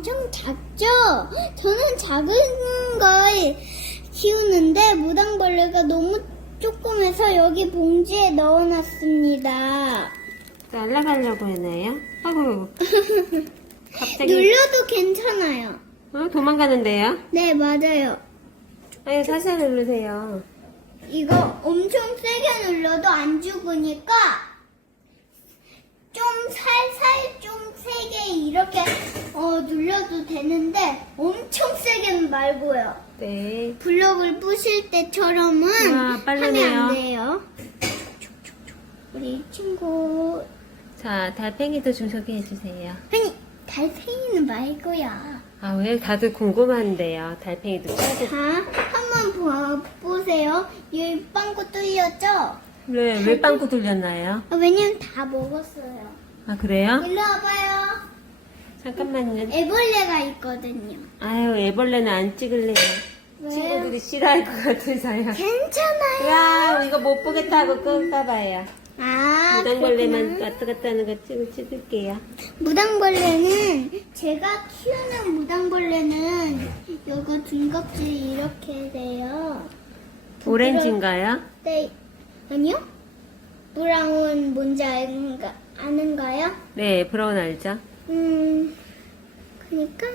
엄청 작죠? 저는 작은 걸 키우는데 무당벌레가 너무 조그매서 여기 봉지에 넣어놨습니다. 날라가려고 했나요? 아이고, 갑자기. 눌러도 괜찮아요. 어, 도망가는데요? 네, 맞아요. 아유, 살살 누르세요. 이거 엄청 세게 눌러도 안 죽으니까 좀 살살 어, 눌러도 되는데 엄청 세게는 말고요. 네. 블럭을 부실 때처럼은 우와, 빠르네요. 하면 안 돼요. 우리 친구 자, 달팽이도 좀 소개해주세요. 아니 달팽이는 말고요. 아, 왜 다들 궁금한데요? 달팽이도 자 한번 봐- 보세요. 이 빵꾸 뚫렸죠? 네, 왜 빵꾸 뚫렸나요? 아, 왜냐면 다 먹었어요. 아, 그래요? 일로 와봐요. 잠깐만요. 애벌레가 있거든요. 아유, 애벌레는 안 찍을래요. 왜요? 친구들이 싫어할 것 같아서요. 괜찮아요. 야, 이거 못 보겠다고 끌까봐요. 아, 무당벌레만. 왔다 갔다 하는 거 찍, 찍을게요. 무당벌레는 제가 키우는 무당벌레는 요거 등껍질이 이렇게 돼요. 오렌지인가요? 네, 아니요? 브라운 뭔지 아는가, 아는가요? 네, 브라운 알죠? 음, 그니까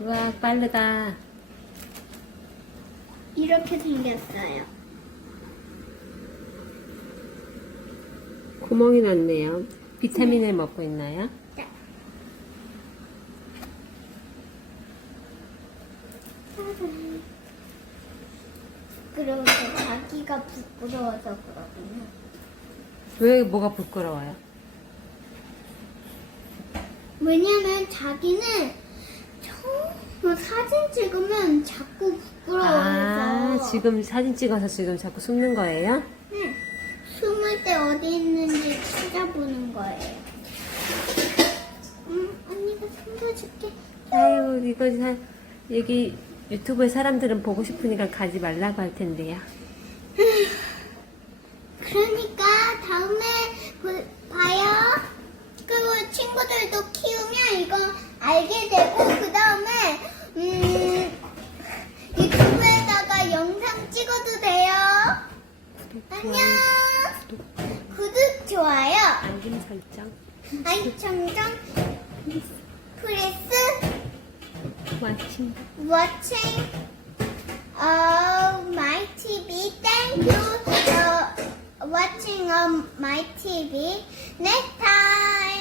우와, 빠르다. 이렇게 생겼어요. 구멍이 났네요. 비타민을 먹고 있나요? 자. 부끄러워서 자기가 부끄러워서 그러군요. 왜 뭐가 부끄러워요? 왜냐면 자기는 저 사진 찍으면 자꾸 부끄러워해서 아, 지금 사진 찍어서 지금 자꾸 숨는 거예요? 네, 숨을 때 어디 있는지 찾아보는 거예요. 음, 언니가 숨겨줄게. 아유, 이거 사, 여기 유튜브에 사람들은 보고 싶으니까 가지 말라고 할 텐데요. 그러니까 다음에 그- 봐요. 그리고 친구들도 키우면 이거 알게 되고 그 다음에 음, 유튜브에다가 영상 찍어도 돼요. 안녕. 구독 좋아요. 알림 설정. 아이 청정 프레스 마침. watching of my TV. Thank you for watching of my TV. Next time.